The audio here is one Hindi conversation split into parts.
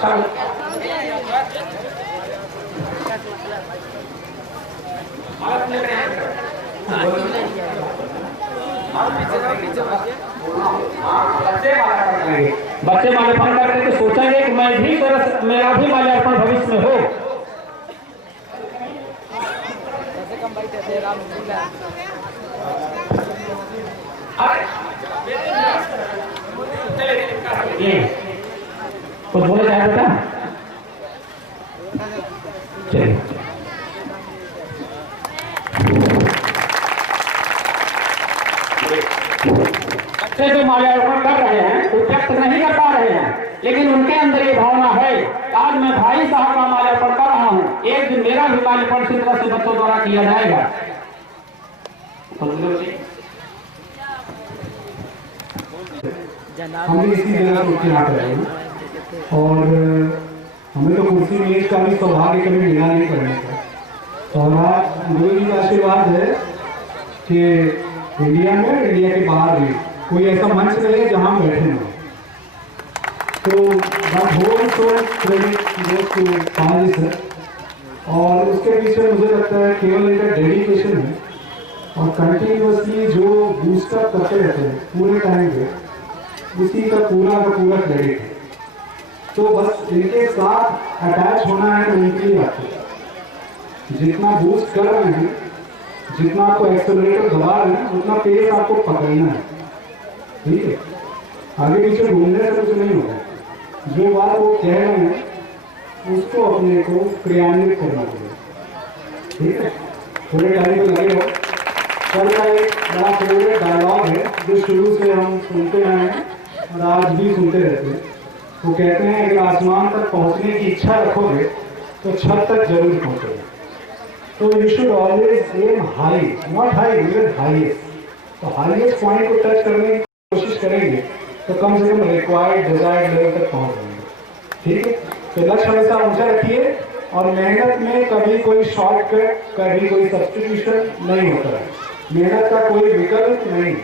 बच्चे माल्यार्पण करते तो सोचेंगे कि मैं भी मेरा भी माल्यार्पण भविष्य में हो। कुछ बोले जाए बेटा? चलिए बच्चे जो माल्यार्पण कर रहे हैं वो व्यक्त नहीं कर पा रहे हैं, लेकिन उनके अंदर ये भावना है आज मैं भाई साहब का माल्यार्पण कर रहा हूँ, एक दिन मेरा भी माल्यार्पण इसी तरह से बच्चों द्वारा किया जाएगा। हम इसी जगह कुर्सी यहाँ पे आए और हमें तो कुर्सी मेज का भी सौभाग्य कभी मिला नहीं करने का। और आज गुरु जी का आशीर्वाद है कि इंडिया में, इंडिया के बाहर भी कोई ऐसा मंच मिले जहाँ हम बैठे हो। तो सर और उसके पीछे मुझे लगता है केवल इनका डेडिकेशन है और कंटिन्यूअसली जो बूस्टअप करते रहते हैं पूरे टाइम पे, उसी का पूरा क्रेडिट है। तो बस इनके साथ अटैच होना है तो इनके लिए बात है। जितना बूस्ट कर रहे हैं, जितना आपको एक्सेलरेटर दबा रहे हैं, उतना पेस आपको पकड़ना है, ठीक है? आगे पीछे घूमने से कुछ नहीं होगा। जो बात वो कह रहे हैं उसको अपने को क्रियान्वित करना पड़ेगा, ठीक है? थोड़े टाइम पे लगे हो। कल का एक बड़ा फेवरेट डायलॉग है जो शुरू से हम सुनते आए हैं और आज भी सुनते रहते हैं। वो कहते हैं अगर आसमान तक पहुंचने की इच्छा रखोगे तो छत तक जरूर पहुंचोगे। तो you should always aim high, not high, even highest. तो हाईएस्ट पॉइंट को टच करने की कोशिश करेंगे तो कम से कम रिक्वायर्ड डिजायर्ड लेवल तक पहुंच जाएंगे, ठीक है? तो लक्ष्य हमेशा ऊंचा रखिए और मेहनत में कभी कोई शॉर्टकट, कभी कोई सब्स्टिट्यूशन नहीं होता है। मेहनत का कोई विकल्प नहीं,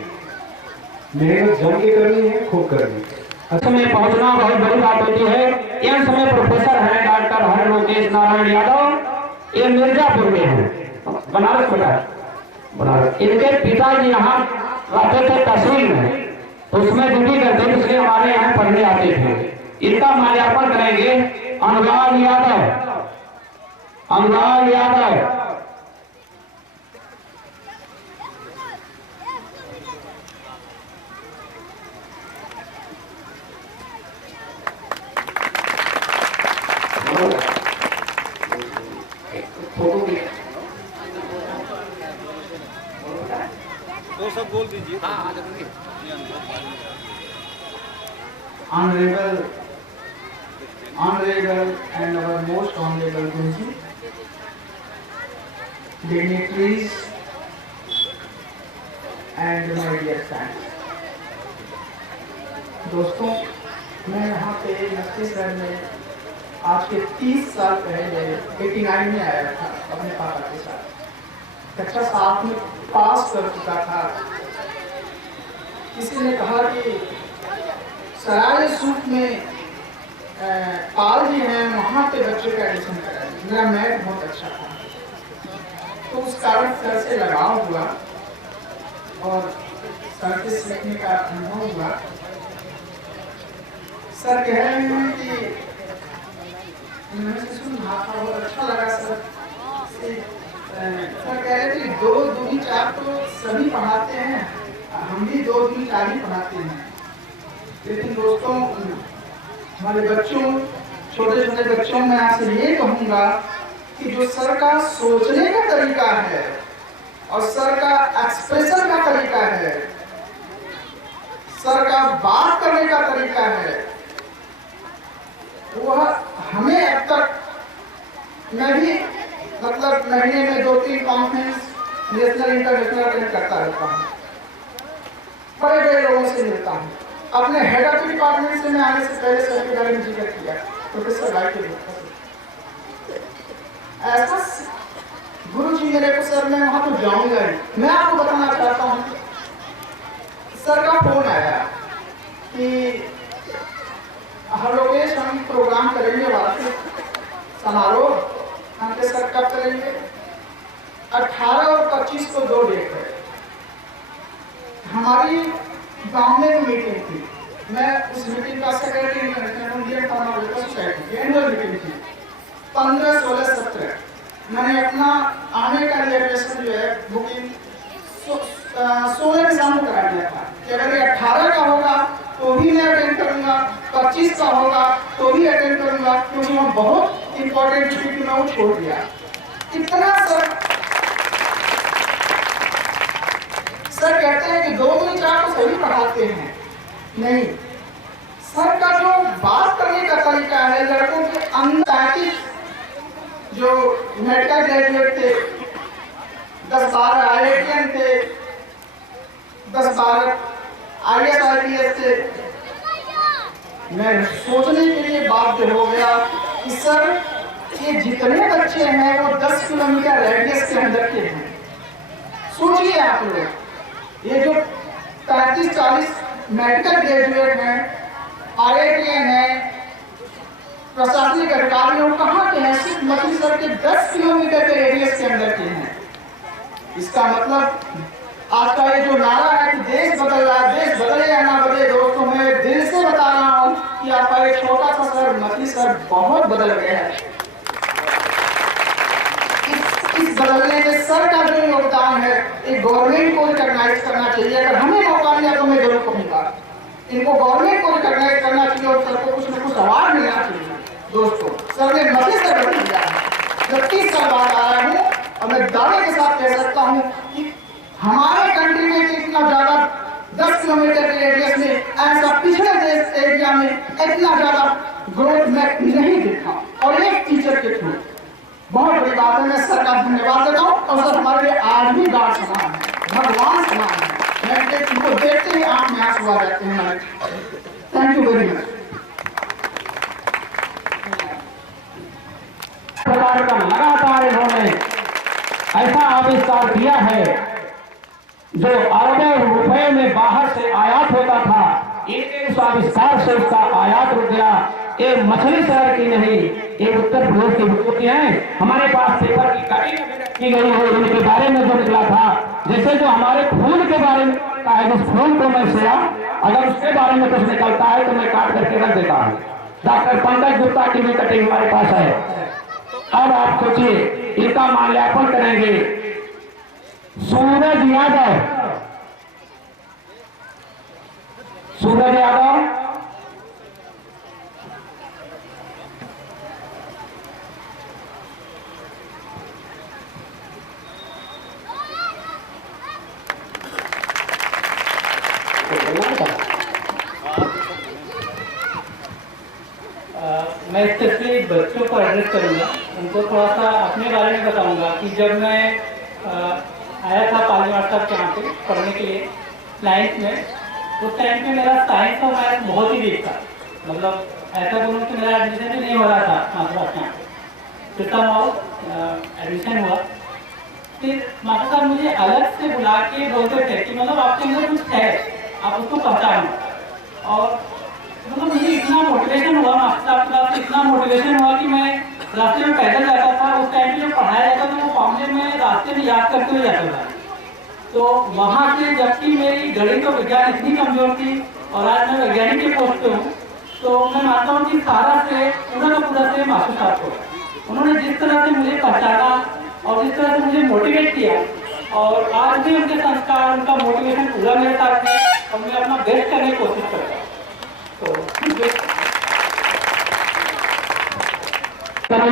मेहनत जम के करनी है, खूब करनी है। अच्छा में पहुंचना बहुत बड़ी बात होती है। यह समय प्रोफेसर हैं डॉक्टर हरलोकेश नारायण यादव, ये मिर्जापुर में है, बनारस में, बनारस। इनके पिताजी यहाँ रहते थे तहसील में, तो उसमें ड्यूटी करते थे, इसलिए हमारे यहाँ पढ़ने आते थे। इनका माल्यार्पण करेंगे अनुराग यादव। अनुराग यादव तो सब बोल दीजिए। Honorable and our most honorable Guruji, dignitaries and my dear friends. दोस्तों, मैं यहाँ पे छत्तीसगढ़ में आज के 30 साल पहले 89 में आया था अपने पापा के साथ। कक्षा 7 में पास कर चुका था। किसी ने कहा कि सराय सूप में पाल जी हैं, वहाँ पे बच्चे का एडमिशन कराएं। मेरा मैथ बहुत अच्छा था, तो उस कारण सर से लगाव हुआ और सर से सीखने का अनुभव हुआ। सर कह रहे हैं कि मैंने सुना बहुत अच्छा लगा सर। सर कह रहे थे 2 दूनी 4 तो सभी पढ़ाते हैं, हम भी 2 दूनी 4 ही पढ़ाते हैं। लेकिन दोस्तों, हमारे बच्चों, छोटे छोटे बच्चों में आपसे ये कहूँगा कि जो सर का सोचने का तरीका है और सर का एक्सप्रेशन का तरीका है, सर का बात करने का तरीका है, वह हमें अब तक, मैं भी मतलब महीने में 2-3 कॉन्फ्रेंस नेशनल इंटरनेशनल अटेंड करता रहता हूँ, बड़े बड़े लोगों से मिलता हूँ। अपने हेड ऑफ डिपार्टमेंट से मैं आने से पहले सर के बारे में जिक्र किया, प्रोफेसर भाई के ऐसा गुरु जी मेरे को सर मैं वहाँ तो जाऊँगा ही। मैं आपको बताना चाहता हूँ, सर का फोन आया कि हरलोकेश हम प्रोग्राम करेंगे हमारी गांव में मीटिंग थी, मैं उस मीटिंग का secretary Indian pharma welfare society की एनुअल मीटिंग थी 15, 16, 17। मैंने अपना आने का रिजर्वेशन जो है बुकिंग 16 शाम को करा दिया था कि अगर ये 18 का होगा तो भी मैं अटेंड करूंगा, 25 का होगा तो भी अटेंड करूंगा, क्योंकि वो बहुत इंपॉर्टेंट ड्यूटी मैं वो छोड़ दिया। इतना सर कहते हैं कि 2 2 4 को सभी पढ़ाते हैं, नहीं, सर का जो बात करने का तरीका है, लड़कों के अंदर जो मेडिकल ग्रेजुएट थे, 10-12 IITian थे, 10-12 IAS IPS थे, मैं सोचने के लिए बाध्य हो गया कि सर ये जितने बच्चे हैं वो 10 किलोमीटर रेडियस के अंदर के हैं। सोचिए आप लोग, ये जो 35-40 मेडिकल ग्रेजुएट हैं, IITian हैं, प्रशासनिक अधिकारी लोग कहाँ के हैं? सिर्फ मछली सर के 10 किलोमीटर के रेडियस के अंदर के हैं। इसका मतलब आज का ये जो नारा है कि देश बदल रहा है, देश बदले या ना बदले, दोस्तों मैं दिल से बता रहा हूँ कि आपका एक छोटा सा सर मछली सर बहुत बदल गया है। इस बदलने में सर का जो योगदान है एक गवर्नमेंट को रिकॉग्नाइज करना चाहिए। अगर हमें मौका मिला तो मैं जरूर कहूँगा इनको गवर्नमेंट को रिकॉग्नाइज करना चाहिए और सर को कुछ न कुछ अवार्ड मिलना चाहिए। दोस्तों सर ने मछली सर बदल दिया है। जब 30 साल बाद आया हूँ और मैं दावे के साथ कह सकता हूँ कि हमारे कंट्री में इतना ज्यादा 10 किलोमीटर के रेडियस में ऐसा पिछड़े देश एरिया में इतना ज्यादा ग्रोथ मैं नहीं देखा, और एक टीचर के थ्रू बहुत बड़ी बात है। मैं सर का धन्यवाद देता हूँ, और सर हमारे लिए आज भी गार्ड समान है, भगवान समान है। मैं उनको देखते ही आंख में आंसू आ जाते हैं। Thank you very much. प्रकार का लगातार इन्होंने ऐसा आविष्कार किया है जो अरबों रुपए में बाहर से आयात होता था, इनके उस आविष्कार से उसका आयात रुक गया। ये मछली शहर की नहीं, ये उत्तर प्रदेश की विभूति है। हमारे पास पेपर की कटिंग की गई है इनके बारे में जो निकला था, जैसे जो हमारे खून के बारे में निकलता है, जिस खून को मैं सेवा, अगर उसके बारे में कुछ निकलता है तो मैं काट करके रख देता हूँ। डॉक्टर पंकज गुप्ता की भी कटिंग हमारे पास है। अब आप सोचिए, इनका माल्यार्पण करेंगे सूरज यादव। सूरज यादव मैं स्पेशली बच्चों को एड्रेस करूँगा, उनको थोड़ा सा अपने बारे में बताऊँगा कि जब मैं आया था पालीवाड़ साहब के यहाँ पे पढ़ने के लिए 9th में, उस टाइम पे मेरा साइंस और मैथ बहुत ही वीक था। मतलब ऐसा बोलूँ कि मेरा एडमिशन भी नहीं हो रहा था मास्टर साहब के यहाँ पे। फिर तब एडमिशन हुआ, फिर मास्टर साहब मुझे अलग से बुला के बोलते थे कि मतलब आपके अंदर कुछ है, आप उसको पहचानो। और मतलब मुझे इतना मोटिवेशन हुआ मास्टर साहब के साथ, इतना मोटिवेशन हुआ कि मैं रास्ते में पैदल जाता था। उस टाइम पे जो पढ़ाया जाता था वो फॉर्मूले में रास्ते में याद करते हुए जाता था। तो वहाँ से जबकि मेरी गणित और विज्ञान इतनी कमजोर थी और आज मैं वैज्ञानिक के पोस्ट पे हूँ, तो मैं मानता हूँ कि सारा से पूरा का पूरा से मास्टर साहब को, उन्होंने जिस तरह से मुझे पहचाना और जिस तरह से मुझे मोटिवेट किया, और आज भी उनके संस्कार, उनका मोटिवेशन पूरा मेरे साथ है और मैं अपना बेस्ट करने की कोशिश करता हूँ। तो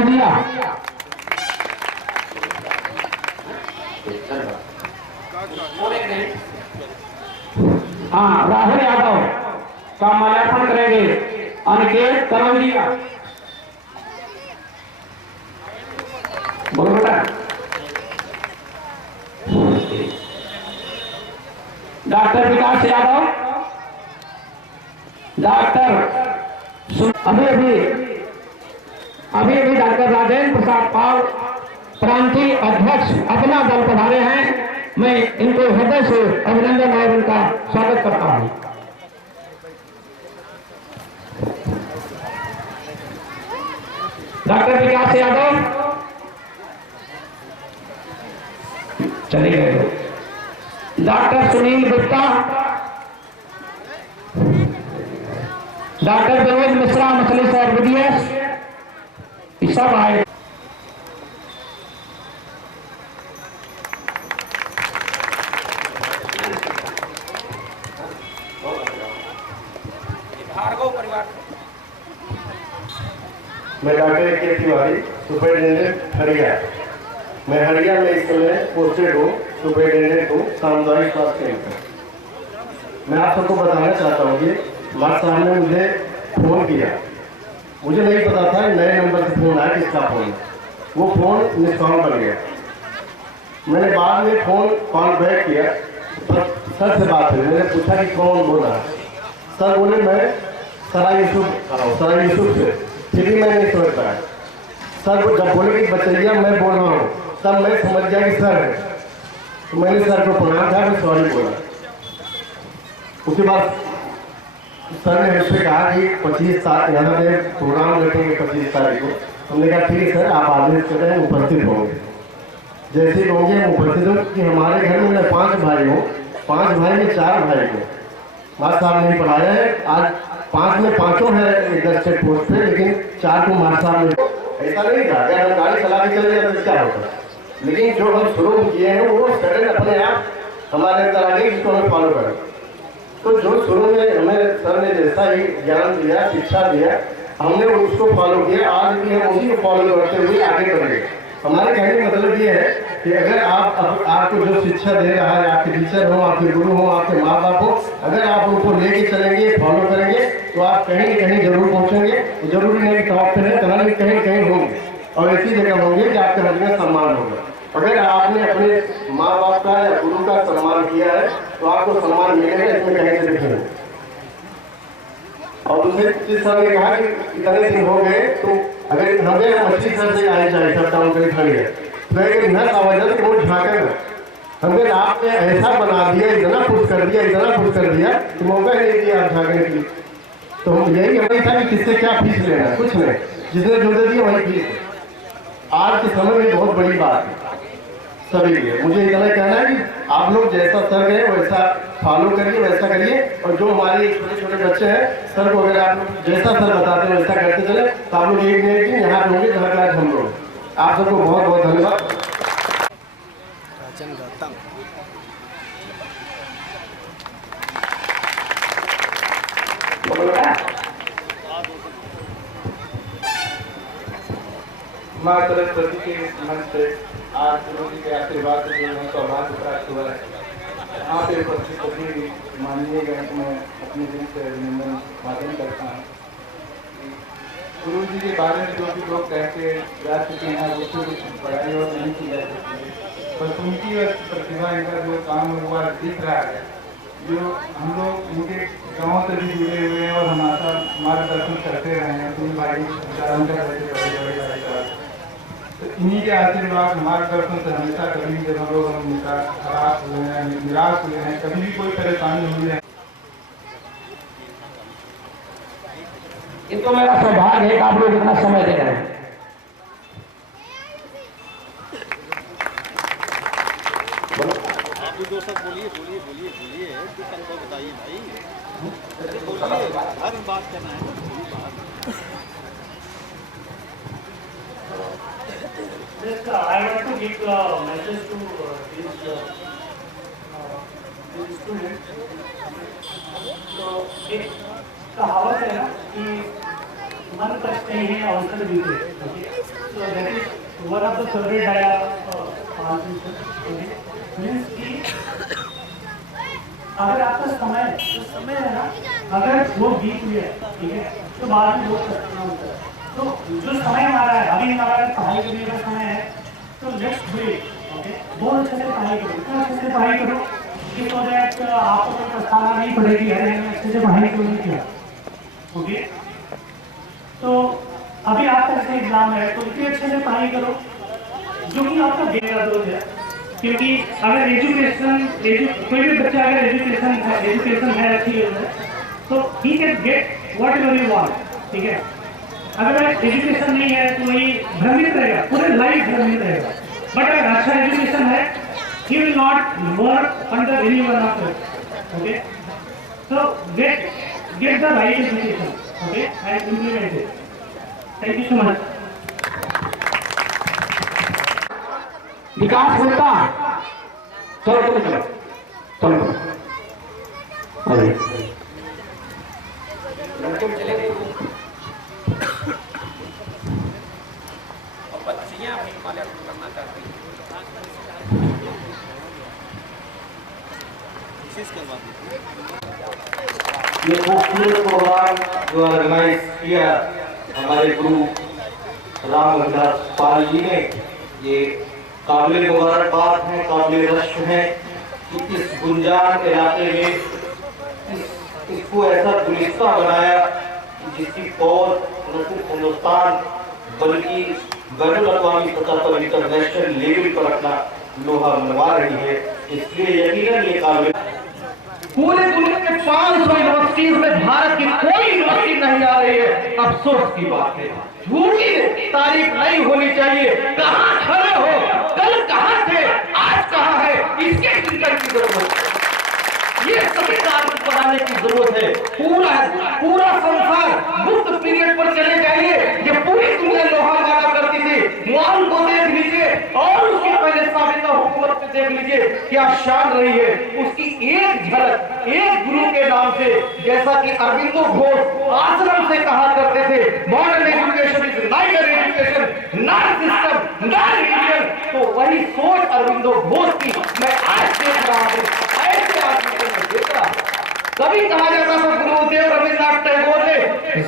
दिया हाँ, राहुल यादव का माल्यार्पण करेंगे अनिकेत करौलिया। बोलो बेटा। डॉक्टर विकास यादव, डॉक्टर अभी अभी डॉक्टर राजेंद्र प्रसाद पाल प्रांतीय अध्यक्ष अपना दल पधारे हैं। मैं इनको हृदय से अभिनंदन और उनका स्वागत करता हूं। डॉक्टर विकास यादव चले गए। डॉक्टर सुनील गुप्ता, डॉक्टर देवेश मिश्रा मछली शहर विदेश सब आए। मैं डॉक्टर के तिवारी सुपरिटेंडेंट हरिया। मैं हरिया में इस समय पोस्टेड हूँ, सुपरिटेंडेंट हूँ सामुदायिक स्वास्थ्य केंद्र। मैं आप सबको बताना चाहता हूँ कि मास्टर साहब ने मुझे फ़ोन किया। मुझे नहीं पता था नए नंबर से फ़ोन आया, किसका फ़ोन है। वो फ़ोन मिस कॉल बन गया। मैंने बाद में फ़ोन कॉल बैक किया, सर से बात हुई। मैंने पूछा कि कौन बोला। सर बोले मैं सराय यूसुफ से। फिर भी मैंने नहीं समझ पाया। सर जब बोले कि बचैया मैं बोल रहा हूँ, तब मैं समझ गया कि सर है। तो मैंने सर को प्रणाम किया, मैं सॉरी बोला। उसके बाद सर ने मुझसे कहा कि 25 तारीख यहाँ पे प्रोग्राम रखेंगे 25 तारीख को। हमने कहा ठीक है सर, आप आदेश करें, उपस्थित होंगे। जैसे ही होंगे हम उपस्थित हों कि हमारे घर में मैं 5 भाई हूँ, 5 भाई में 4 भाई को मास्टर साहब ने पढ़ाया है। आज 5 में 5 है इधर स्टेट पोस्ट पे, लेकिन 4 को मास्टर साहब ने। ऐसा नहीं था, अगर हम गाड़ी चला के चले जाते क्या होता। लेकिन जो हम शुरू किए हैं वो सडन अपने आप हमारे अंदर आ गई, जिसको हमें फॉलो करें। तो जो शुरू में हमें सर ने जैसा ही ज्ञान दिया, शिक्षा दिया, हमने उसको फॉलो किया। आज भी हम उसी को फॉलो करते हुए आगे बढ़ेंगे। हमारे कहने का मतलब ये है कि अगर आपको जो शिक्षा दे रहा है, आपके टीचर हो, आपके गुरु हो, आपके माँ बाप हो, अगर आप उनको लेके चलेंगे, फॉलो करेंगे, तो आप कहीं न कहीं जरूर पहुँचेंगे। जरूरी नहीं कि टॉप पे है, कहीं कहीं कहीं होंगे और ऐसी जगह होंगे कि आपके हर जगह सम्मान होगा। अगर आपने अपने माँ बाप का या गुरु का सम्मान किया है तो आपको सम्मान मिलेगा, इसमें कहीं से नहीं। और दूसरी चीज सर ने कहा कि इतने दिन हो गए, तो अगर हमें मछली सर से आई जाए सब टाउन करी खड़ी है, तो एक नस आवाज है वो झाँकेगा। हमें आपने ऐसा बना दिया, इतना पुश कर दिया कि मौका ही नहीं दिया आप झाँकने के लिए। तो हम यही हमें था कि किससे क्या फीस लेना है, कुछ नहीं, जिसने जो दे दिया वही फीस। आज के समय में बहुत बड़ी बात है सभी लिए। मुझे इतना कहना है कि आप लोग जैसा सर गए वैसा फॉलो करिए, वैसा करिए। और जो हमारे छोटे छोटे बच्चे हैं, सर को अगर आप जैसा सर बताते हैं वैसा करते चले, तो आप लोग एक दिन यहाँ पे होंगे जहाँ पे आज हम लोग। आप सबको बहुत बहुत धन्यवाद। माँ सरस्वती के मन से आज गुरु जी के आशीर्वाद से जो सौभाग्य प्राप्त हुआ है, यहाँ पे उपस्थित सभी माननीय गण को मैं अपने दिल से अभिनंदन वादन करता हूँ। गुरु जी के बारे में जो भी लोग कह के जा चुके हैं, वो कुछ पढ़ाई और नहीं की जा सकती है, बस उनकी प्रतिभा, इनका जो काम हुआ दिख रहा है। जो हम लोग इनके गाँव से भी जुड़े हुए हैं और हमारा मार्गदर्शन करते रहे हैं, तो भाई तो इन्हीं के आशीर्वाद मार्गदर्शन से हमेशा कभी जब हम लोग हरास हुए हैं, निराश हुए हैं, कभी भी कोई परेशानी हुई है, इनको मेरा सौभाग्य है कि आप लोग इतना समय दे रहे हैं। आप भी 2 शब्द बोलिए कुछ अनुभव बताइए भाई। बोलिए, हर बात करना है ना। Just I want to give a message to these students. तो एक कहावत है ना कि मन कष्ट नहीं है अवसर बीते। So that is one of the favorite dialogue means कि अगर आपका समय है ना, अगर वो बीत गया, ठीक है, तो बाद में बहुत कष्ट होता है। तो जो समय हमारा है, अभी हमारा पढ़ाई करने का समय है, तो लेट्स डू इट। ओके, बहुत अच्छे से पढ़ाई करो, इतना अच्छे से पढ़ाई करो कि सो दैट आपको कोई पछताना नहीं पड़ेगी, अरे मैंने अच्छे से पढ़ाई क्यों नहीं किया। ओके, तो अभी आपका जैसे एग्जाम है, तो इतने अच्छे से पढ़ाई करो जो कि आपका बेहद है। क्योंकि अगर कोई भी बच्चा अगर एजुकेशन है अच्छी है, तो he can get what ever you want, ठीक है। अगर एजुकेशन नहीं है तो वही भ्रमित रहेगा, पूरे लाइफ भ्रमित रहेगा। बट अगर अच्छा एजुकेशन है, he will not work under any one of it. Okay, so get the right education. Okay, and implement it. Thank you so much. विकास होता। चलो चलो चलो चलो अरे ये खूबसूरत प्रोग्राम जो ऑर्गेनाइज किया हमारे गुरु राम हरिदास पाल जी ने, ये काबिल मुबारकबाद है, काबिल रश्क है कि इस गुंजान इलाके में इसको ऐसा गुलिस्ता बनाया कि जिसकी फौज न सिर्फ हिंदुस्तान बल्कि बैनुल-अक़वामी सतह पर इंटरनेशनल लेवल पर अपना लोहा मनवा रही है। इसलिए यकीनन ये काबिल पूरे दुनिया के 500 यूनिवर्सिटीज में भारत की कोई यूनिवर्सिटी नहीं आ रही है। अफसोस की बात है, झूठी तारीफ नहीं होनी चाहिए। कहां खड़े हो, कल कहां थे, आज कहां है, इसके चिंतन की जरूरत है। ये सभी तारीफ बनाने की जरूरत है। पूरा संसार गुप्त पीरियड पर चले जाइए, ये पूरी दुनिया लोहा गाना करती थी। मुआन को देख लीजिए और उसके पहले साबिता हुकूमत को देख लीजिए, क्या शान रही है। उसकी एक झलक एक गुरु के नाम से, जैसा कि अरविंदो घोष आश्रम से कहा करते थे, modern education is neither education not system not religion, तो वही सोच अरविंदो घोष की मैं आज देख रहा हूं। ऐसे आदमी को मैं देख रहा हूं। कभी कहा जाता था गुरुदेव रविन्द्रनाथ टैगोर ने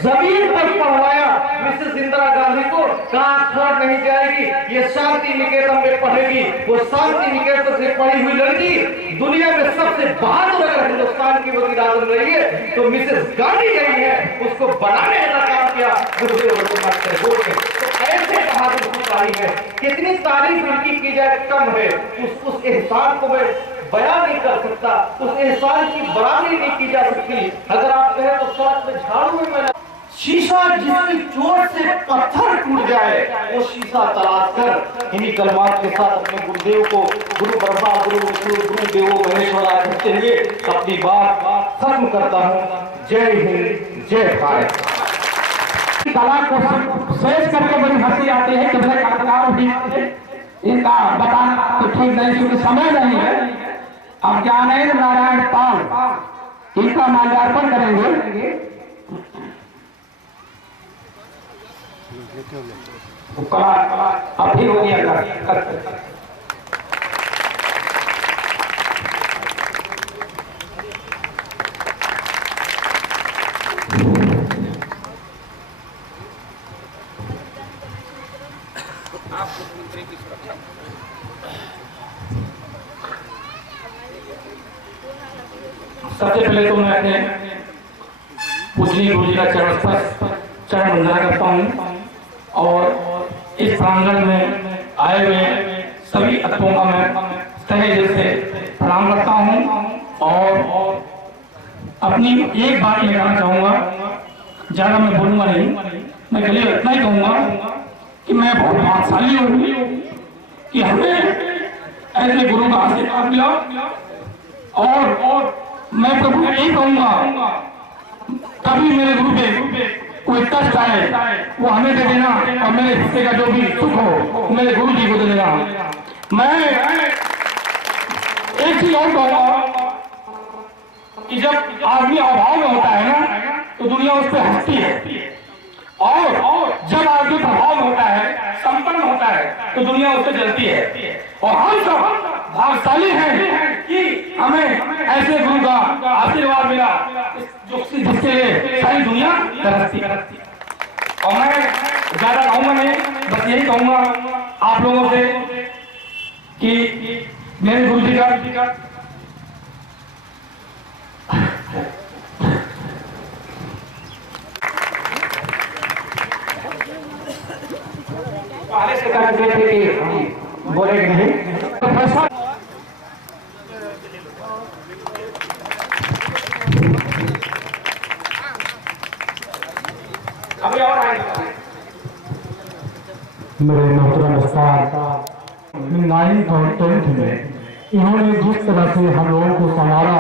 जमीन पर पढ़वाया मिसेस इंदिरा गांधी को, कहा छोड़ नहीं जाएगी, ये शांति निकेतन में पढ़ेगी। वो शांति निकेतन से पढ़ी हुई लड़की दुनिया में सबसे बहादुर अगर हिंदुस्तान की वजीर आजम रही है तो मिसेस गांधी रही है। उसको बनाने का काम किया गुरुदेव रविन्द्रनाथ टैगोर ने। तो ऐसे बहादुर सिपाही है, कितनी तारीफ उनकी की जाए कम है। उस एहसान को मैं बयान नहीं कर सकता, उस एहसान की बराबरी नहीं की जा सकती। अगर आप कहें तो सड़क में झाड़ू में मैंने शीशा जिसकी चोट से पत्थर टूट जाए वो शीशा तलाश कर इन्हीं कलमात के साथ अपने गुरुदेव को गुरु ब्रह्मा गुरु देवो महेश्वरा कहते हुए अपनी बात खत्म करता हूँ। जय हिंद, जय भारत। कला को सर्च करके बड़ी हंसी आती है कि मेरे कलाकार भी इनका बताना तो ठीक नहीं, क्योंकि समय नहीं है। अब ज्ञानेंद्र नारायण पाल इनका माल्यार्पण करेंगे। कला अभी हो गया सबसे पहले तो मैं अपने पूजनीय गुरु जी का चरण वंदना करता हूँ और इस प्रांगण में आए हुए सभी अतिथियों का मैं तहे दिल से प्रणाम करता हूँ। और अपनी एक बात ये कहना चाहूँगा, ज़्यादा मैं बोलूँगा नहीं, मैं केवल इतना ही कहूँगा कि मैं बहुत भाग्यशाली हूँ कि हमें ऐसे गुरु का आशीर्वाद मिला। और मैं प्रभु यही कहूँगा, कभी मेरे गुरु पे कोई कष्ट आए वो हमें दे देना और मेरे हिस्से का जो भी सुख हो मेरे गुरु जी को दे देना। मैं एक चीज और कहूँगा कि जब आदमी अभाव में होता है ना तो दुनिया उस पर हंसती है, और जब आदमी प्रभाव में होता है, संपन्न होता है, तो दुनिया उस पर जलती है। और हम सब भाग्यशाली हैं कि हमें ऐसे गुरु का आशीर्वाद मिला जिसके लिए सारी दुनिया तरसती। और मैं ज्यादा कहूंगा नहीं, बस यही कहूंगा आप लोगों से कि मेरे गुरु जी का पहले से कह रहे थे कि बोलेंगे नहीं। अभी और आएंगे मेरे मोहतरम उस्ताद 9th और 10th में इन्होंने जिस तरह से हम लोगों को संभाला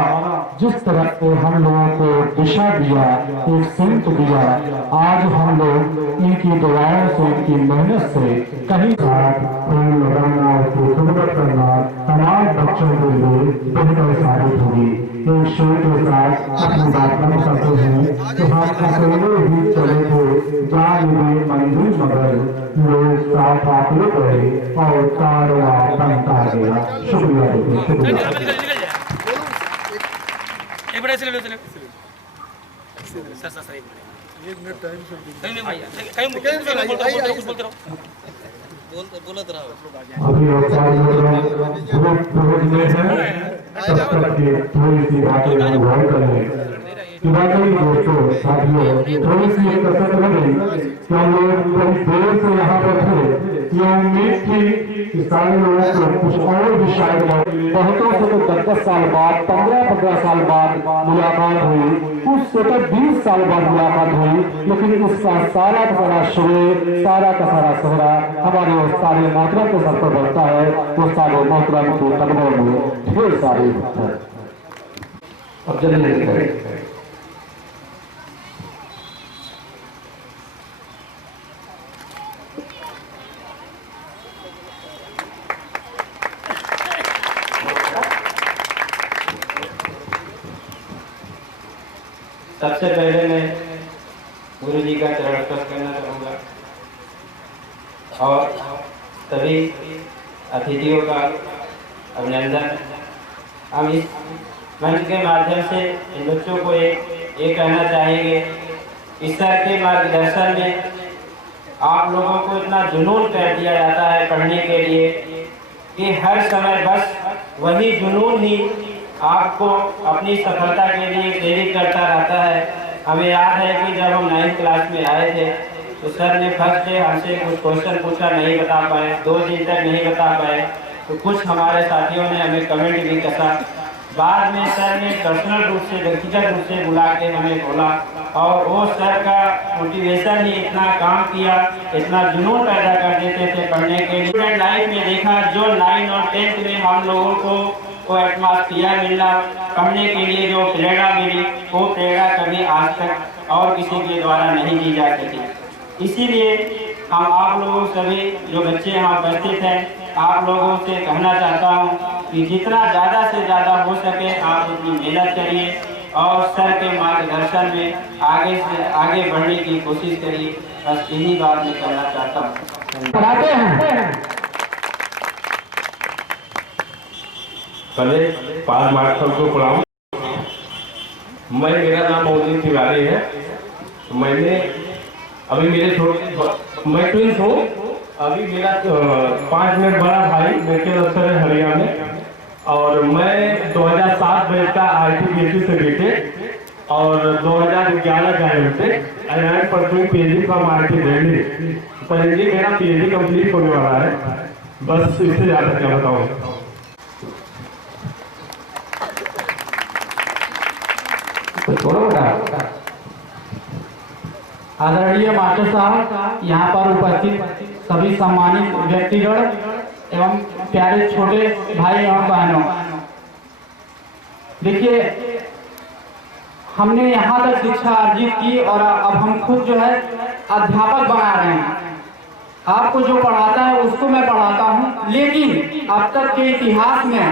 जिस तरह से हम लोगों को दिशा दिया, एक सिमत दिया, आज हम लोग इनकी दुआओं से, इनकी मेहनत से कहीं प्रेम लगाना, उसको खिदमत करना तमाम बच्चों के लिए बेहतर साबित होगी। एक शेर के साथ अपनी बात बंद करते हैं कि हम अकेले ही चले थे जान में मंजिल मगर लोग साथ आते गए और कारवां बनता गया। शुक्रिया देखिए, शुक्रिया। अभी तब तक की थोड़ी सी बातें हम गौर करें कि वाकई दोस्तों, साथियों, थोड़ी सी एक कसरत रही कि हम लोग बड़ी देर से यहाँ पर थे। ये उम्मीद थी कि सारे लोगों को कुछ और भी शायद बहुतों से तो 10-10 साल बाद, 15-15 साल बाद मुलाकात हुई, कुछ से तो 20 साल बाद मुलाकात हुई, लेकिन उसका सारा का सारा श्रेय, सारा का सारा सेहरा हमारे उस सारे मोहतरम के सर पर बढ़ता है। वो सारे मोहतरम के कदमों में ढेर सारे अब जल्दी सबसे पहले मैं गुरु जी का चरण स्पर्श करना चाहूँगा और सभी अतिथियों का अभिनंदन। हम इस मंच के माध्यम से इन बच्चों को ये कहना चाहेंगे, ईश्वर के मार्गदर्शन में आप लोगों को इतना जुनून कर दिया जाता है पढ़ने के लिए कि हर समय बस वही जुनून ही आपको अपनी सफलता के लिए प्रेरित करता रहता है। हमें याद है कि जब हम 9th क्लास में आए थे तो सर ने फर्स्ट डे हमसे कुछ क्वेश्चन पूछा, नहीं बता पाए, 2 दिन तक नहीं बता पाए, तो कुछ हमारे साथियों ने हमें कमेंट भी कसा। बाद में सर ने पर्सनल रूप से, व्यक्तिगत रूप से बुला के हमें बोला और वो सर का मोटिवेशन ही इतना काम किया, इतना जुनून पैदा कर देते थे पढ़ने के लिए। स्टूडेंट लाइफ में देखा जो 9 और 10th में हम लोगों को वो एटमॉस्फियर मिलना, पढ़ने के लिए जो प्रेरणा मिली, वो प्रेरणा कभी आज तक और किसी के द्वारा नहीं दी जा सकी। इसीलिए हम आप लोगों सभी जो बच्चे यहाँ उपस्थित हैं, आप लोगों से कहना चाहता हूँ कि जितना ज़्यादा से ज़्यादा हो सके आप उतनी मेहनत करिए और सर के मार्गदर्शन में आगे से आगे बढ़ने की कोशिश करिए। बस यही बात मैं कहना चाहता हूँ। पढ़ाते हैं पहले 5 मार्क्स को पढ़ाऊँ। मेरा नाम मोदी तिवारी है। मैंने अभी मैं ट्विंस हूँ। अभी मेरा 5 मिनट बड़ा भाई मेडिकल अफसर है हरियाणा में, और मैं 2007 बैच का RTPSC से बीटेक और 2011 का M Tech and pursuing PhD from RIT Delhi. पहले मेरा PhD कंप्लीट होने वाला है। बस इससे ज़्यादा क्या बताऊँ। आदरणीय मास्टर साहब, यहाँ पर उपस्थित सभी सम्मानित व्यक्तिगण एवं प्यारे छोटे भाई एवं बहनों, देखिए हमने यहाँ तक शिक्षा अर्जित की और अब हम खुद जो है अध्यापक बना रहे हैं। आपको जो पढ़ाता है उसको मैं पढ़ाता हूँ, लेकिन अब तक के इतिहास में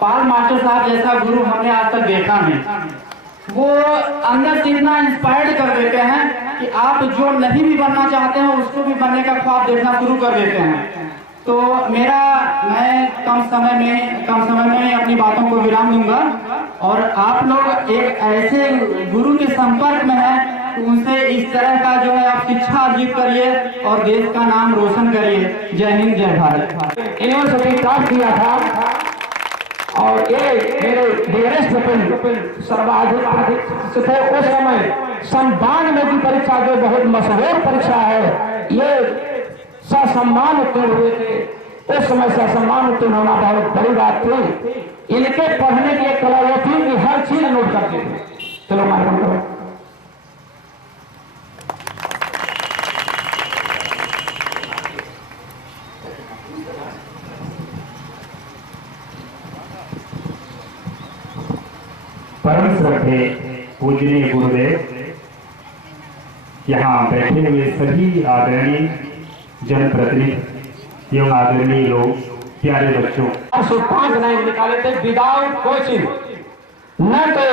पाल मास्टर साहब जैसा गुरु हमने आज तक देखा नहीं। वो अंदर से इतना इंस्पायर्ड कर देते हैं कि आप जो नहीं भी बनना चाहते हैं उसको भी बनने का ख्वाब देखना शुरू कर देते हैं। तो मैं कम समय में अपनी बातों को विराम दूंगा और आप लोग एक ऐसे गुरु के संपर्क में हैं तो उनसे इस तरह का जो है आप शिक्षा अर्जित करिए और देश का नाम रोशन करिए। जय हिंद, जय भारत। यूनिवर्सिटी टॉप किया था और ये मेरे डियरेस्ट फ्रेंड सर्वाधिक थे उस समय। सन 92 की परीक्षा जो बहुत मशहूर परीक्षा है, ये ससम्मान उत्तीर्ण हुए थे। उस समय ससम्मान उत्तीर्ण होना बहुत बड़ी बात थी। इनके पढ़ने की एक कला यह थी कि हर चीज नोट करते थे। चलो मार्गम करो। परम श्रद्धे पूजनीय गुरुदेव, यहाँ बैठे हुए सभी आदरणीय जनप्रतिनिधि एवं आदरणीय लोग, प्यारे बच्चों, 5 लाइन निकाले थे विदाउट कोचिंग, न तो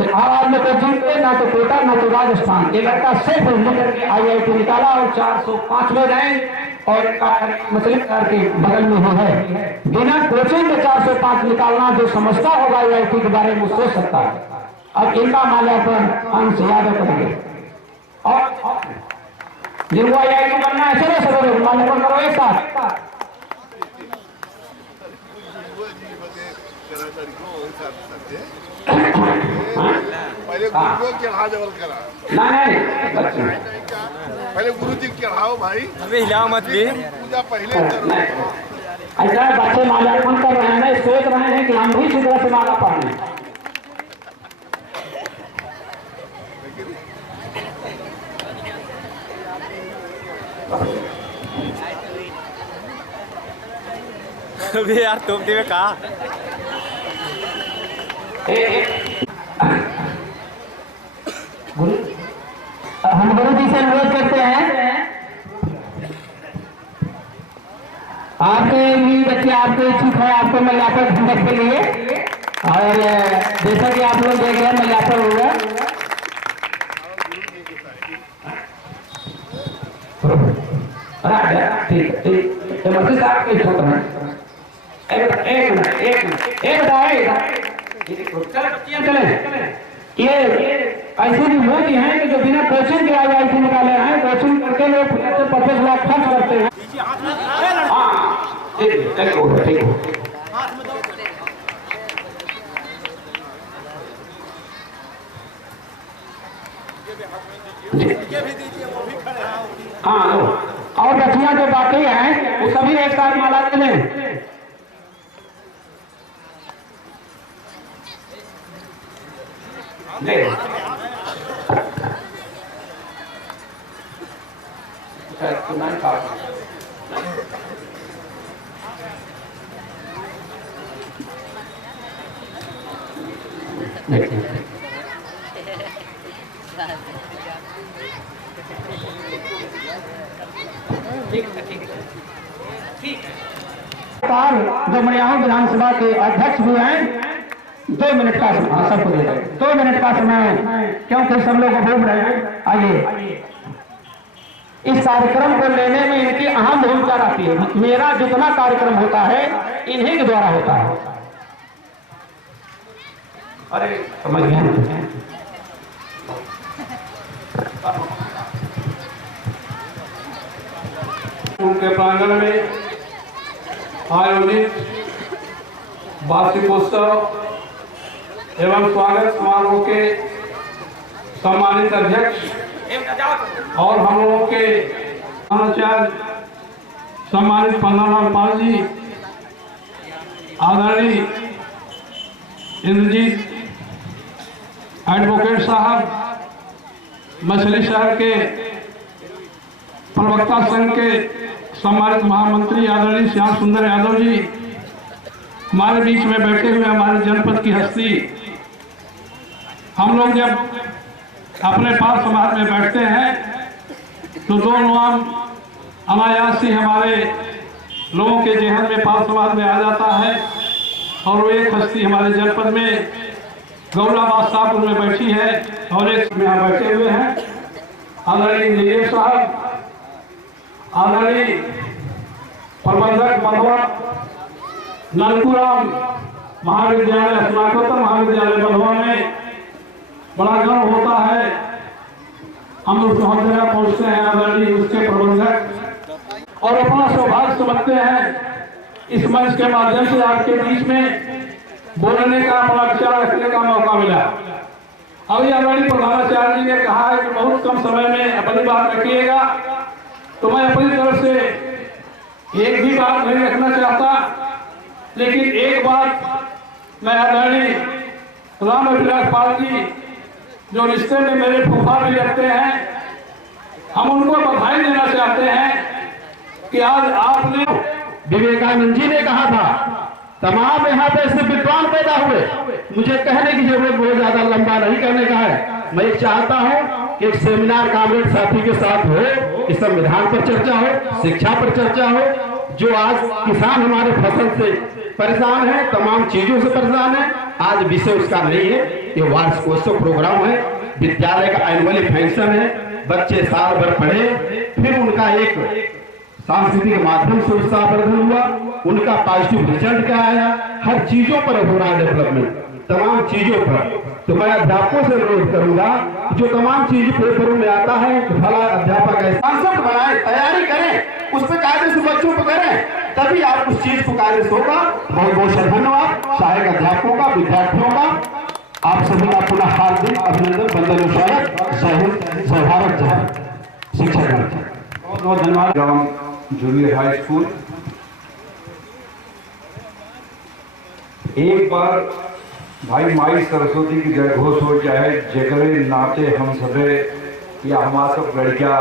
आवाज में कोचिंग थे, न तो कोटा, न तो राजस्थान। ये लड़का सिर्फ लेकर IIT निकाला और 405वें रैंक और मतलब के बगल में हो है। बिना कोचिंग के 405 निकालना जो समझता होगा IIT के बारे में सोच सकता है। अब इनका माल्यार्पण अंश यादव करेंगे और जिनको IIT बनना है चलो सरो माल्यार्पण करो एक साथ। पहले गुरु को चढ़ा जबल करा, पहले गुरु जी चढ़ाओ भाई, अभी हिलाओ मत भी, पूजा पहले करो। ऐसा बच्चे माल्यार्पण कर रहे हैं, सोच रहे हैं कि हम भी इसी तरह से माला पढ़ें। अभी यार तुम दिवे कहा हम गुरु जी से अनुरोध करते हैं, आपके भी बच्चे आपके इच्छुक है आपको माल्यार्पण घंटक के लिए, और जैसा कि आप लोग देख रहे हैं माल्यार्पण होगा। ठीक ठीक साहब के इच्छुक है। चले ये ऐसे भी मूर्ति हैं कि जो बिना कोचिंग के IIT निकाले हैं, कोचिंग करके लोग 25 लाख खर्च करते हैं। हाँ ठीक हो ठीक हो। हाँ और बच्चियां जो बाकी हैं वो सभी एक साथ माला चलें। जो मरियाहू विधानसभा के अध्यक्ष भी हैं, 2 मिनट का समय सबको दे रहे 2 मिनट का समय, क्योंकि सब लोग घूम रहे हैं। आइए, इस कार्यक्रम को लेने में इनकी अहम भूमिका रहती है। मेरा जितना कार्यक्रम होता है इन्हीं के द्वारा होता है। अरे समझ गए। उनके प्रांगण में आयोजित वार्षिकोत्सव एवं स्वागत समारोह के सम्मानित अध्यक्ष और हम लोगों के आचार्य सम्मानित पन्नालाल पाल जी, आदरणीय इंद्रजीत एडवोकेट साहब, मछली शहर के प्रवक्ता संघ के सम्मानित महामंत्री आदरणीय श्याम सुंदर यादव जी, हमारे बीच में बैठे हुए हमारे जनपद की हस्ती। हम लोग जब अपने पास समाज में बैठते हैं तो दो नाम अनायास ही हमारे लोगों के जहन में पाल समाज में आ जाता है, और वो एक हस्ती हमारे जनपद में गौराबाद शाहपुर में बैठी है और एक यहाँ बैठे हुए हैं आदरणीय इंजीनियर साहब, आदरणीय प्रबंधक बंधवा नलकुराम महाविद्यालय स्नातकोत्तर महाविद्यालय बंधवा में बड़ा गर्व होता है। हम लोग हर जगह पहुँचते हैं, आदरणीय उसके प्रबंधक, और अपना सौभाग्य समझते हैं इस मंच के माध्यम से आपके बीच में बोलने का, अपना विचार रखने का मौका मिला। अभी आदरणीय प्रधानाचार्य जी ने कहा है कि बहुत कम समय में अपनी बात रखिएगा, तो मैं अपनी तरफ से एक भी बात नहीं रखना चाहता, लेकिन एक बात मैं आदरणीय राम अभिलाष पाल जी जो रिश्ते में मेरे फूफा भी लगते हैं, हम उनको बधाई देना चाहते हैं कि आज आपने, विवेकानंद जी ने कहा था तमाम यहाँ पे ऐसे विद्वान पैदा हुए। मुझे कहने की जरूरत बहुत ज्यादा लंबा नहीं करने का है। मैं चाहता हूँ कि एक सेमिनार कामरेड साथी के साथ हो, कि संविधान पर चर्चा हो, शिक्षा पर चर्चा हो। जो आज किसान हमारे फसल से परेशान है, तमाम चीजों से परेशान है, आज विषय उसका नहीं है। ये वार्षिकोत्सव प्रोग्राम है, विद्यालय का एनुअली फंक्शन है, बच्चे साल भर पढ़े, फिर उनका एक सांस्कृतिक माध्यम से उत्साहवर्धन हुआ, उनका पॉजिटिव रिजल्ट क्या आया, हर चीजों पर हो रहा है डेवलपमेंट, तमाम चीजों पर। तो मैं अध्यापकों से अनुरोध करूंगा जो तमाम चीज पेपरों में आता है तो भला अध्यापक है कॉन्सेप्ट बनाए, तैयारी करें, उस पर कायदे से बच्चों को करें, तभी आप उस चीज को कायदे से होगा। बहुत बहुत धन्यवाद सहायक अध्यापकों का, विद्यार्थियों का, आप सभी का पुनः हार्दिक अभिनंदन, वंदन, स्वागत। जय हिंद, जय भारत, जय शिक्षक। बहुत बहुत धन्यवाद। जूनियर हाई स्कूल एक बार भाई माई सरस्वती की जय घोष हो जाए, जेकरे नाते हम सबे या हमारा सब लड़कियां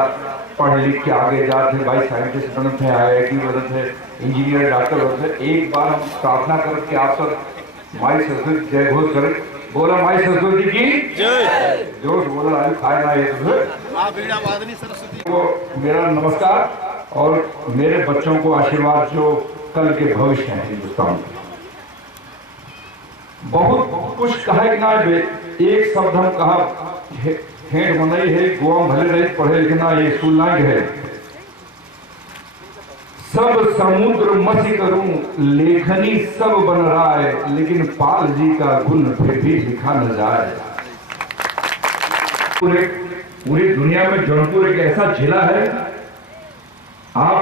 पढ़ लिख के आगे जाते, भाई साइंटिस्ट बनते हैं, IIT बनते हैं, इंजीनियर, डॉक्टर बनते हैं। एक बार हम प्रार्थना करें कि आप सब माई सरस्वती जय घोष करें। बोला माई सरस्वती की जय। जोश बोला आज खाए ना ये सरस्वती को मेरा नमस्कार और मेरे बच्चों को आशीर्वाद जो कल के भविष्य हैं हिंदुस्तान के। बहुत कुछ कहा कि ना एक शब्द हम कहा हेड बनाई है, गोवा भले रहे पढ़े लिखना ये स्कूल ना है। सब समुद्र मसी करूं लेखनी सब बन रहा है, लेकिन पाल जी का गुण फिर भी लिखा न जाए। पूरी दुनिया में जौनपुर एक ऐसा जिला है, आप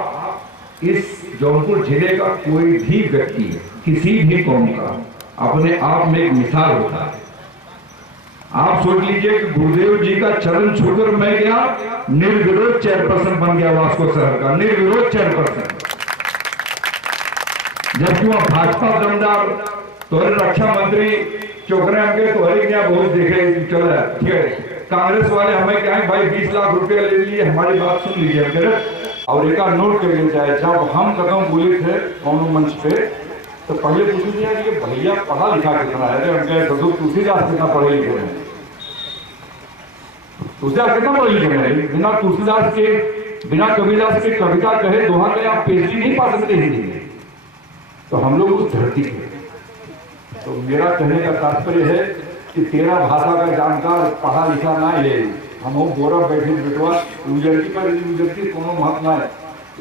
इस जौनपुर जिले का कोई भी व्यक्ति किसी भी कौम का अपने आप में एक मिसाल होता है। आप सोच लीजिए कि गुरुदेव जी का चरण छूकर मैं गया, निर्विरोध चेयरपर्सन बन गया वास्को शहर का, निर्विरोध चेयरपर्सन। जबकि वहां भाजपा दमदार तोहरे रक्षा मंत्री चोकरे हमके तोहरे क्या बहुत देखे, चलो ठीक है। कांग्रेस वाले हमें क्या है भाई 20 लाख रुपया ले लिए, हमारी बात सुन लीजिए। और एक नोट कर लिया जाए, जब हम कदम बोले थे कौन मंच पे तो पहले पूछ लिया कि भैया पढ़ा लिखा कितना है, तुलसीदास कितना पढ़े लिखे हैं, तुलसीदास कितना पढ़े लिखे हैं। बिना तुलसीदास के, बिना कबीरदास के कविता कहे दोहा कहे आप PhD नहीं पा सकते हिंदी में। तो हम लोग उस धरती के। तो मेरा कहने का तात्पर्य है कि तेरा भाषा का जानकार पढ़ा लिखा ना है, हम बोरा बैठे बेटवा यूजर्टी पर यूजर्टी कोनो महत्व है।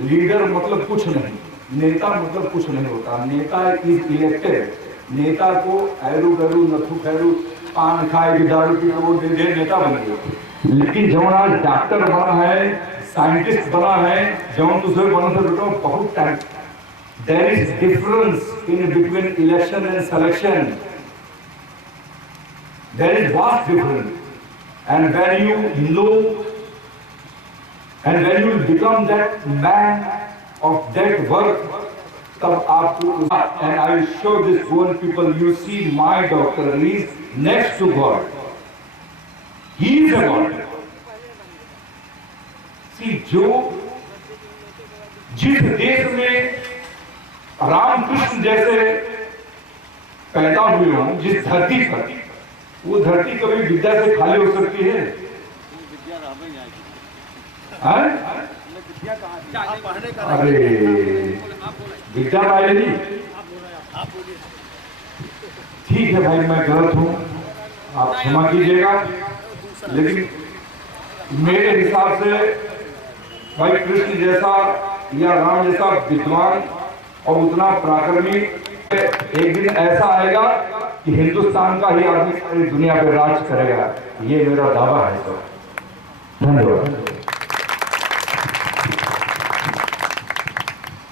लीडर मतलब कुछ नहीं, नेता मतलब कुछ नहीं होता। नेता इज इलेक्टेड। नेता को ऐरू गरू नथु खैरू पान खाए दारू पी वो दे नेता बन गए। लेकिन जौन आज डॉक्टर बना है, साइंटिस्ट बना है, जौन दूसरे बना था बेटा बहुत time. There is difference in between election and selection, there is vast difference. And when you know, and when you become that man of that work, तब आपको, and I will show this one people, you see my doctor, he is next to God. He is a God. See, जिस देश में रामकृष्ण जैसे पैदा हुए हों, जिस धरती पर, वो धरती कभी विद्या से खाली हो सकती है? अरे विद्या पाएगी। ठीक है भाई, मैं गलत हूं, आप क्षमा कीजिएगा। लेकिन मेरे हिसाब से भाई कृष्ण जैसा या राम जैसा विद्वान और उतना पराक्रमी एक दिन ऐसा आएगा कि हिंदुस्तान का ही आदमी सारी दुनिया पे राज करेगा। ये मेरा दावा है सर। धन्यवाद।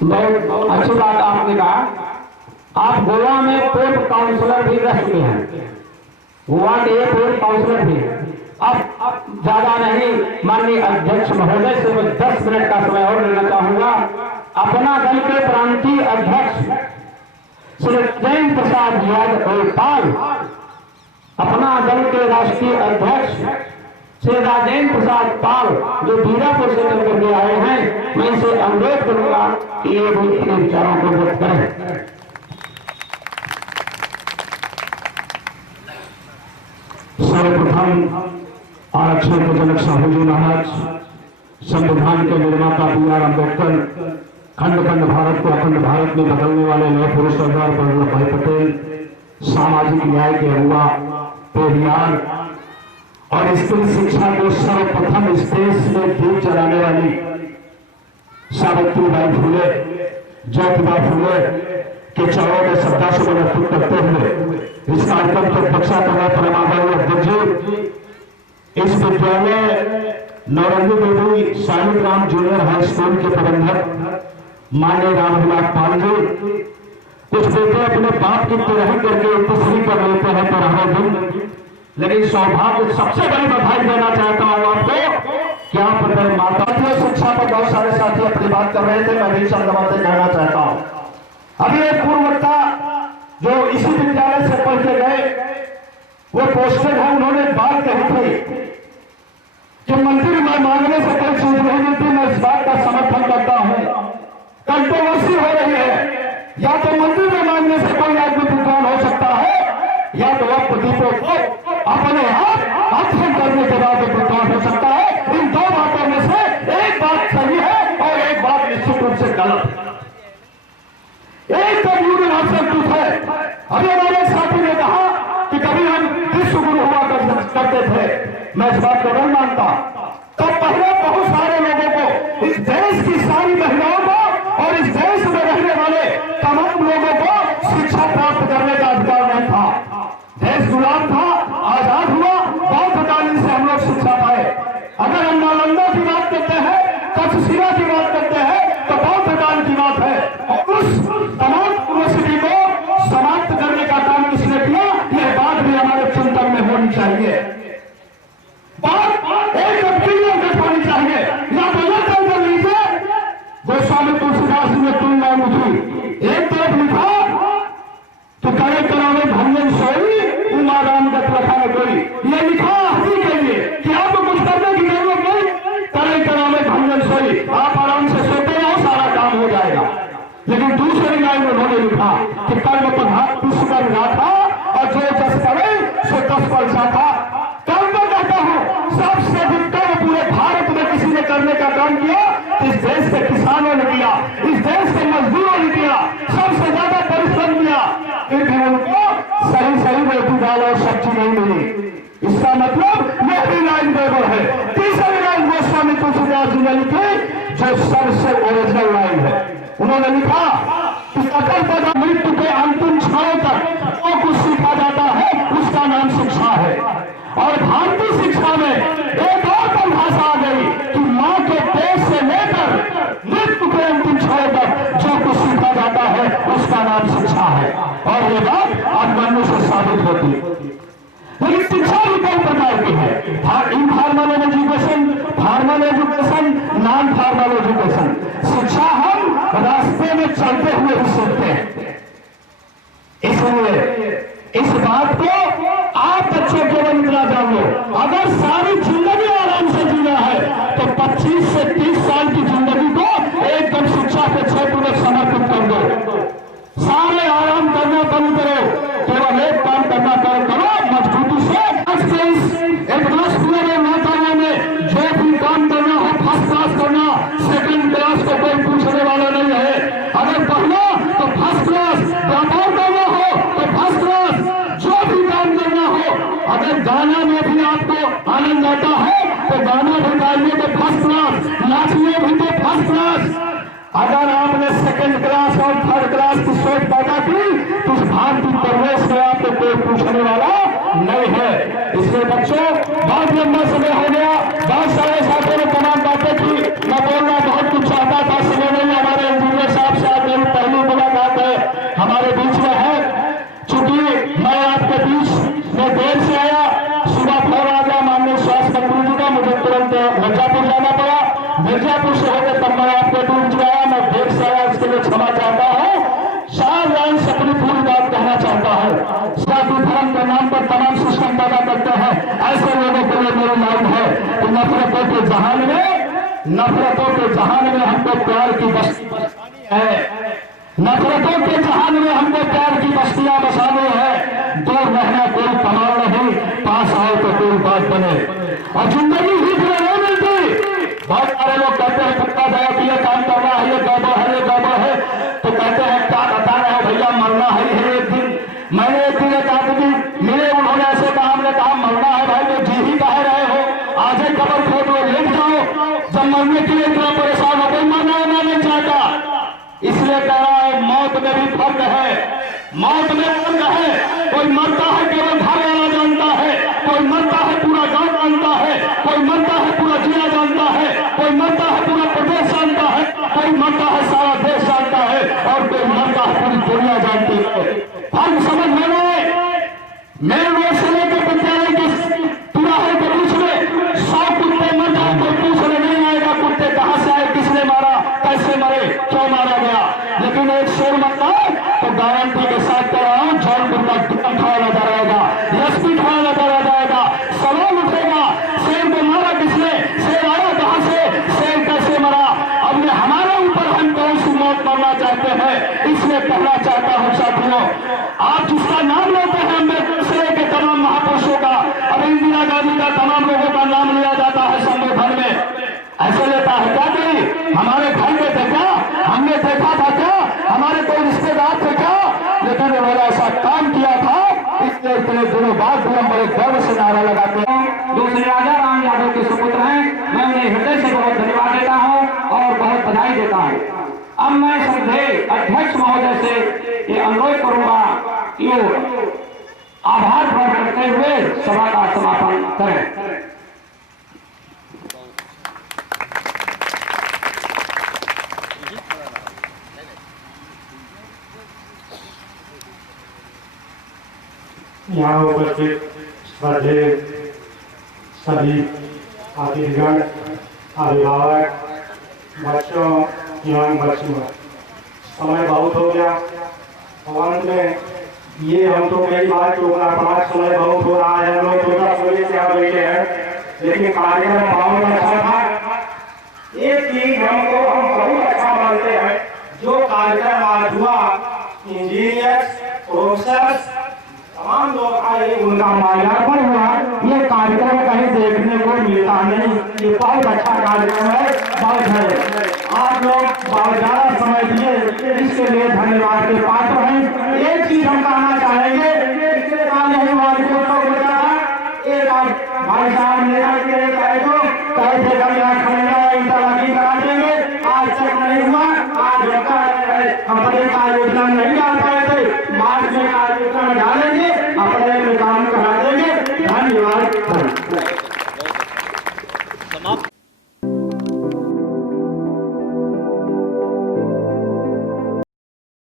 बहुत अच्छी बात आपने कहा। आप गोवा में पूर्व काउंसलर भी रह चुके हैं, गोवा के पूर्व काउंसलर भी। अब ज्यादा नहीं, माननीय अध्यक्ष महोदय से मैं 10 मिनट का समय और लेना चाहूंगा। अपना दल के प्रांतीय अध्यक्ष श्री जयंत प्रसाद यादव पाल, अपना दल के राष्ट्रीय अध्यक्ष श्री राजेंद्र प्रसाद पाल जो बीरापुर से चलकर के आए हैं, मैं इनसे अनुरोध करूंगा कि ये भी अपने विचारों को व्यक्त करें। सर्वप्रथम आरक्षण के जनक साहू जी महाराज, संविधान के निर्माता B.R. अम्बेडकर, खंड खंड भारत को अखंड भारत में बदलने वाले नए पुरुष सरदार वल्लभ भाई पटेल, सामाजिक न्याय के अगुआ पेरियार और स्त्री शिक्षा को सर्वप्रथम इस देश में दीप जलाने वाली सावित्रीबाई फुले, ज्योतिबा फुले के चरणों में श्रद्धा से समर्पित करते हुए इस कार्यक्रम की अध्यक्षता कर रहे परमादरणीय अध्यक्ष जी, इस विद्यालय नौरंगी देवी शालिग्राम जूनियर हाई स्कूल के प्रबंधक माननीय रामविलास पाल जी, कुछ बेटे अपने बाप की तरह करके तस्वीर कर लेते हैं तो दिन, लेकिन सौभाग्य सबसे बड़ी बधाई देना चाहता हूं आपको कि आप अपने माता शिक्षा पर बहुत सारे साथी अपनी बात कर रहे थे, मैं भी शब्द बातें कहना चाहता हूं। अभी एक पूर्व वक्ता जो इसी विद्यालय से पढ़ के गए, वो पोस्टर है, उन्होंने बात कही थी कि मंदिर में मांगने से कोई चीज नहीं मिलती, मैं इस बात का समर्थन करता हूं। कंट्रोवर्सी हो रही है, या तो मंदिर में मांगने से कोई आदमी विद्वान हो सकता है, या तो वह प्रदीपों को अपने आप अध्ययन करने के बाद विद्वान हो सकता है। इन दो बातों में से एक बात सही है और एक बात निश्चित रूप से गलत है। एक तो यूनिवर्सल ट्रूथ है। अभी हमारे साथी ने कहा कि कभी हम विश्व गुरु हुआ करते थे, मैं इस बात को नहीं मानता। तब पहले बहुत सारे लोगों को, इस देश की सारी महिलाओं को और इस देश में रहने वाले तमाम लोगों को शिक्षा प्राप्त करने का अधिकार नहीं था। देश गुलाम था, आजाद हुआ, बौद्ध कालीन से हम लोग शिक्षा पाए। अगर हम नालंदा की बात करते हैं, तक्षशिला की बात करते हैं, तो बौद्ध काल की बात है। और उस तमाम यूनिवर्सिटी को समाप्त करने का काम किसने किया, यह बात भी हमारे चिंतन में होनी चाहिए। बात एक अभियान होनी चाहिए। या तो यह तय कर लीजिए, गोस्वामी तुलसीदास जी ने 3 लाइन लिखी, एक तरफ लिखा तो करे करावे भंजन सोई उमा राम गत रखा न कोई, ये लिखा हंसी के लिए कि आपको कुछ करने की जरूरत नहीं, करे करावे भंजन सोई, आप आराम से सोते रहो, सारा काम हो जाएगा। लेकिन दूसरी लाइन में उन्होंने लिखा कि कर्म प्रधान पुष्प कर राखा और जो जस करे सो 10 फल चाखा। कर्म में कहता हूं सबसे अधिक कर्म पूरे भारत में किसी ने करने का काम किया, इस देश के किसानों ने किया, इस देश के मजदूरों ने किया, सबसे ज्यादा परिश्रम किया, फिर भी उनको सही रोटी दाल और सब्जी नहीं मिली। इसका मतलब यह भी लाइन गड़बड़ है। तीसरी लाइन गोस्वामी तुलसीदास जी ने लिखी जो सबसे ओरिजिनल लाइन है। उन्होंने लिखा कि सकल पदा मृत्यु के अंतिम क्षणों तक जो कुछ सीखा जाता है उसका नाम शिक्षा है। और भारतीय शिक्षा में एक और परिभाषा आ गई कि मां के पेट से लेकर मृत्यु के अंतिम क्षणों तक जो कुछ सीखा जाता है उसका नाम शिक्षा है। और ये बात अभिमन्यु से साबित होती है। लेकिन शिक्षा भी कई प्रकार की है, informal education, formal education, non formal education. शिक्षा हम रास्ते में चलते हुए ही सीखते हैं। इसलिए इस बात को आप बच्चों केवल इतना जान लो, अगर सारी जिंदगी आराम से जीना है तो 25 से 30 साल की जिंदगी को एकदम शिक्षा के क्षेत्र में समर्पित कर दो। सारे आराम करना बंद करो, केवल एक काम करना करो मजबूती से। एडवांस में न करने में जो भी काम करना हो फर्स्ट क्लास करना, सेकंड क्लास को कोई पूछने वाला नहीं है। अगर पढ़ना तो फर्स्ट क्लास, व्यापार करना हो तो फर्स्ट क्लास, जो भी काम करना हो। अगर गाना में भी आपको आनंद आता है तो गाना भी गाइए तो फर्स्ट क्लास, नाचने भी तो फर्स्ट क्लास। अगर आपने सेकंड क्लास और थर्ड क्लास की सोच पैदा की तो उस भारतीय परिवेश में आपको कोई पूछने वाला नहीं है। इसलिए बच्चों बहुत लंबा समय हो गया, बहुत सारे साथियों ने तमाम बातें की, मैं बोलना बहुत कुछ चाहता था, समय नहीं। हमारे इंजीनियर साहब से आज मेरी पहली मुलाकात है, हमारे बीच में है। चूंकि मैं आपके बीच में देर से आया, सुबह फोन आ गया माननीय स्वास्थ्य मंत्री जी का, मुझे तुरंत मिर्जापुर जाना पड़ा। मिर्जापुर से होकर तब मैं आपके बीच में आया, मैं देर से आया, इसके लिए क्षमा चाहता हूँ। 4 लाइन से अपनी पूरी बात कहना चाहता हूँ। जाति धर्म के नाम पर तमाम सिस्टम पैदा करते हैं, ऐसे लोगों के लिए मेरी लाइन है कि नफरतों के जहान में हमको प्यार की बस्ती है, नफरतों के जहान में हमको प्यार की बस्तियां बसानी है। दूर रहना कोई कमाल नहीं, पास आओ और जिंदगी ही तुम्हें नहीं मिलती। बहुत सारे लोग कहते हैं कुत्ता जाए कि ये काम कर रहा है, ये गड़बड़ है, ये गड़बड़ है, तो कहते हैं क्या बता रहे हो भैया, मरना है एक दिन। मैंने एक दिन एक आदमी मिले, उन्होंने ऐसे कहा, हमने कहा मरना है भाई तो जी ही कह रहे हो, आज ही कबर खोद लो, लेट जाओ। जब मरने के लिए इतना परेशान हो, कोई मरना होना नहीं चाहता। इसलिए कह रहा है मौत में भी फर्क है, मौत में फर्क है। कोई मरता है केवल घर वाला जानता है, कोई मरता है पूरा गांव जानता है, कोई मरता है पूरा जिला जानता है, कोई मरता है पूरा प्रदेश जानता है, कोई मरता है सारा देश जानता है, और कोई मरता है पूरी दुनिया जानती है। फर्क समझ में आए। मेरे रोड से लेकर विद्यालय के तिराहे के बीच में 100 कुत्ते मर जाए, कोई पूछने नहीं आएगा कुत्ते कहां से आए, किसने मारा, कैसे मरे, क्यों मारा गया। लेकिन एक शेर मरता है तो गारंटी के साथ कह रहा हूं, जौनपुर का टिकट खड़ा नजर आएगा, एसपी खड़ा नजर आ जाएगा। सवाल उठेगा शेर को मारा किसने, शेर आया कहां से, शेर कैसे मरा। अब हमारे ऊपर हम कौन सी मौत मरना चाहते हैं, इसलिए कहना चाहता हूं साथियों, आप जिसका नाम लेते हैं अम्बेडकर से लेकर तमाम महापुरुषों का, अब इंदिरा गांधी का, तमाम लोगों का नाम लिया जाता है संविधान में, ऐसे लेता है क्या कहीं हमारे घर में थे क्या, हमने देखा था क्या, हमारे कोई रिश्तेदार थे क्या, लेकिन उन्होंने ऐसा काम किया था, इसलिए इतने दिनों बाद भी हम बड़े गर्व से नारा लगाते हैं। दूसरे राजा राम यादव के सुपुत्र हैं, मैं उन्हें हृदय से बहुत धन्यवाद देता हूँ और बहुत बधाई देता हूँ। अब मैं श्रद्धेय अध्यक्ष महोदय से ये अनुरोध करूंगा कि वो आभार प्रकट करते हुए सभा का समापन करें। यहाँ उपस्थित श्रद्धेय सभी अतिथिगण, अभिभावक, बच्चों एवं बच्चियों, समय बहुत हो गया और अंत में ये हम तो कई बार टोकना पड़ा, समय बहुत हो रहा है, लोग 10 बजे से आ बैठे हैं, लेकिन कार्यक्रम बहुत अच्छा था। एक चीज हम बहुत अच्छा मानते हैं, जो कार्यक्रम आज हुआ, इंजीनियर्स, प्रोफेसर तमाम लोग आए, उनका माल्यार्पण हुआ। ये कार्यक्रम कहीं देखने को मिलता नहीं, ये बहुत अच्छा कार्यक्रम है, बहुत है। आप लोग बहुत ज्यादा समय दिए, इसके लिए धन्यवाद के पात्र हैं। एक चीज हम कहना चाहेंगे, पिछले साल नहीं एक भाई साहब ने कहे थे इंटरलॉकिंग करा देंगे, आज तक नहीं हुआ। आज अपने का योजना नहीं डाल पाए थे, मार्च में योजना डालेंगे, अपने में काम करा देंगे। धन्यवाद।